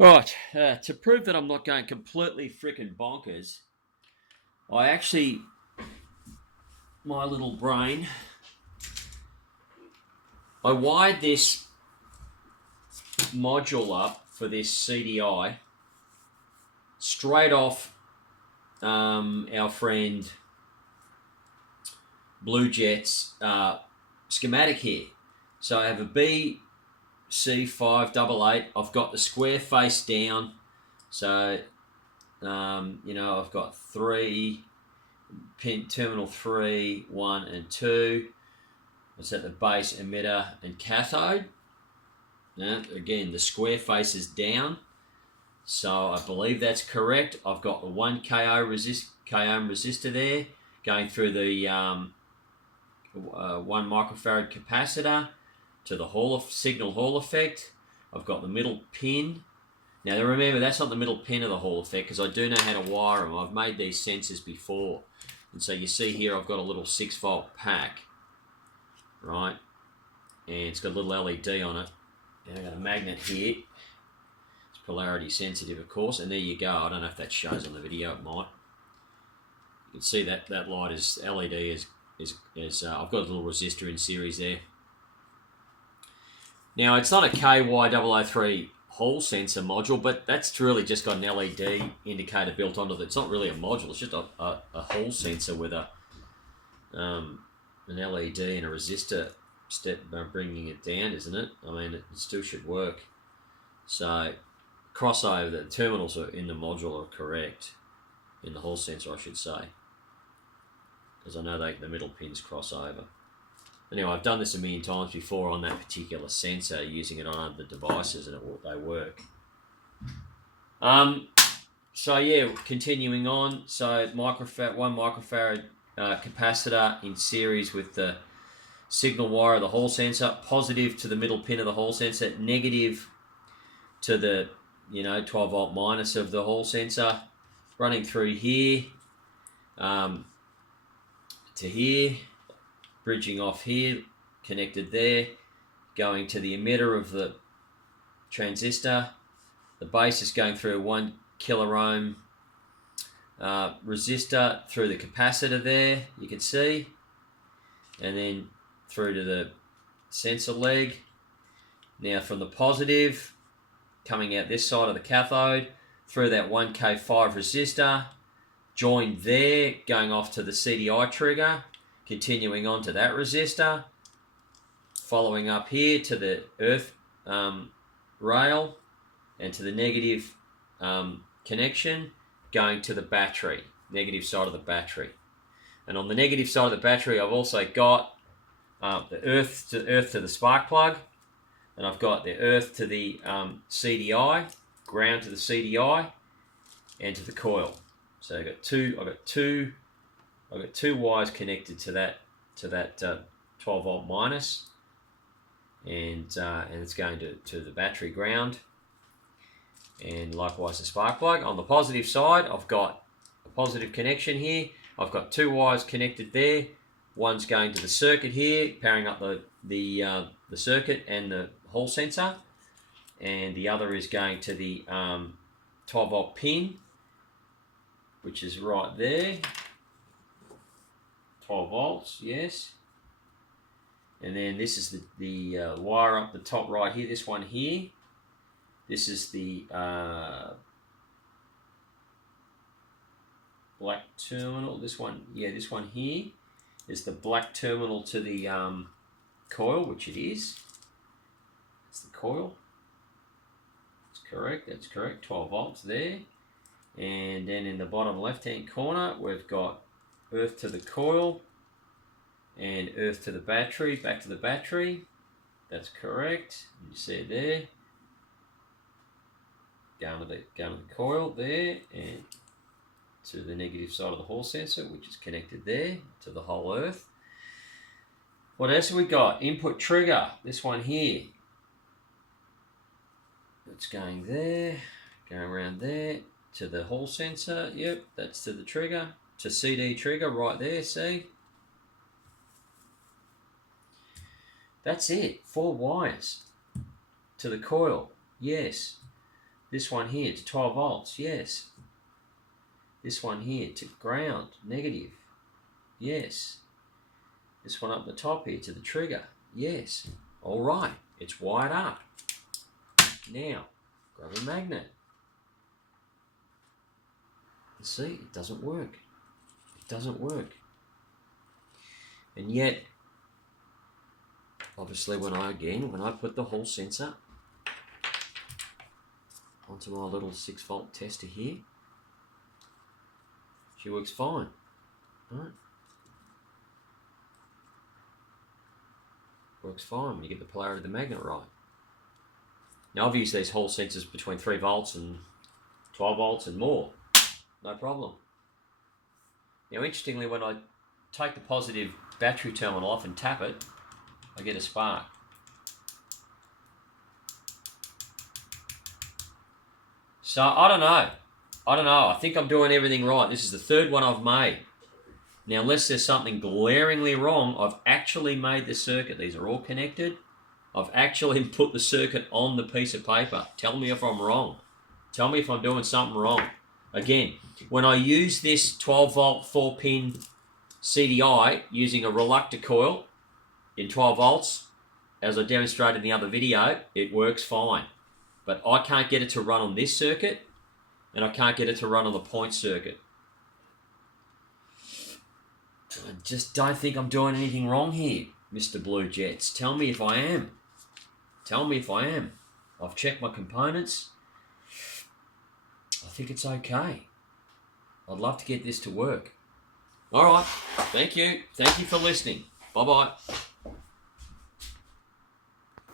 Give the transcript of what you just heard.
Right, to prove that I'm not going completely freaking bonkers, I actually, my little brain, I wired this module up for this CDI straight off our friend Blue Jet's schematic here. So I have a BC588. I've got the square face down. So, I've got three pin terminal 3, 1, and 2. It's at the base emitter and cathode. Now, again, the square face is down, so I believe that's correct. I've got the 1 kilo resistor there going through the 1 microfarad capacitor to the signal Hall effect. I've got the middle pin. Now remember, that's not the middle pin of the Hall effect because I do know how to wire them. I've made these sensors before. And so you see here I've got a little 6-volt pack, right? And it's got a little LED on it. And I've got a magnet here. It's polarity sensitive, of course. And there you go. I don't know if that shows on the video. It might. You can see that light is LED is I've got a little resistor in series there. Now it's not a KY003 Hall sensor module, but that's really just got an LED indicator built onto it. It's not really a module. It's just a Hall sensor with an LED and a resistor step bringing it down, isn't it? I mean, it still should work. So crossover, the terminals are in the module are correct, in the Hall sensor I should say, because I know the middle pins cross over. Anyway, I've done this a million times before on that particular sensor, using it on other devices, and they work. So yeah, continuing on. So 1 microfarad capacitor in series with the signal wire of the Hall sensor, positive to the middle pin of the Hall sensor, negative to the 12 volt minus of the Hall sensor, running through here to here, bridging off here, connected there, going to the emitter of the transistor. The base is going through a 1 kilo ohm resistor through the capacitor there, you can see, and then through to the sensor leg. Now from the positive, coming out this side of the cathode, through that 1K5 resistor, joined there, going off to the CDI trigger, continuing on to that resistor, following up here to the earth rail and to the negative connection, going to the battery, negative side of the battery. And on the negative side of the battery, I've also got the earth to the spark plug, and I've got the earth to the CDI, ground to the CDI, and to the coil. So I've got two wires connected to that 12 volt minus, and it's going to the battery ground, and likewise the spark plug. On the positive side, I've got a positive connection here. I've got 2 wires connected there. One's going to the circuit here, powering up the circuit and the Hall sensor, and the other is going to the 12 volt pin, which is right there. 12 volts, yes. And then this is the wire up the top right here, this one here. This is the black terminal. This one here is the black terminal to the coil, which it is. It's the coil. That's correct, 12 volts there. And then in the bottom left-hand corner, we've got earth to the coil and earth to the battery, back to the battery. That's correct. You see it there. Going to the coil there, and to the negative side of the Hall sensor, which is connected there to the whole earth. What else have we got? Input trigger, this one here. It's going there, going around there to the Hall sensor. Yep, that's to the trigger, to CD trigger right there, see? That's it, 4 wires to the coil, yes. This one here to 12 volts, yes. This one here to ground, negative, yes. This one up the top here to the trigger, yes. All right, it's wired up. Now, grab a magnet. See, it doesn't work. It doesn't work. And yet, obviously when I put the Hall sensor onto my little 6-volt tester here, she works fine. Right? Works fine when you get the polarity of the magnet right. Now I've used these Hall sensors between 3 volts and 12 volts and more. No problem. Now interestingly, when I take the positive battery terminal off and tap it, I get a spark. So I don't know. I think I'm doing everything right. This is the third one I've made. Now, unless there's something glaringly wrong, I've actually made the circuit. These are all connected. I've actually put the circuit on the piece of paper. Tell me if I'm wrong. Tell me if I'm doing something wrong. Again, when I use this 12 volt 4-pin CDI using a reluctor coil in 12 volts, as I demonstrated in the other video, it works fine. But I can't get it to run on this circuit, and I can't get it to run on the point circuit. I just don't think I'm doing anything wrong here, Mr. Blue Jets. Tell me if I am. Tell me if I am. I've checked my components. I think it's okay. I'd love to get this to work. All right. Thank you. Thank you for listening. Bye-bye.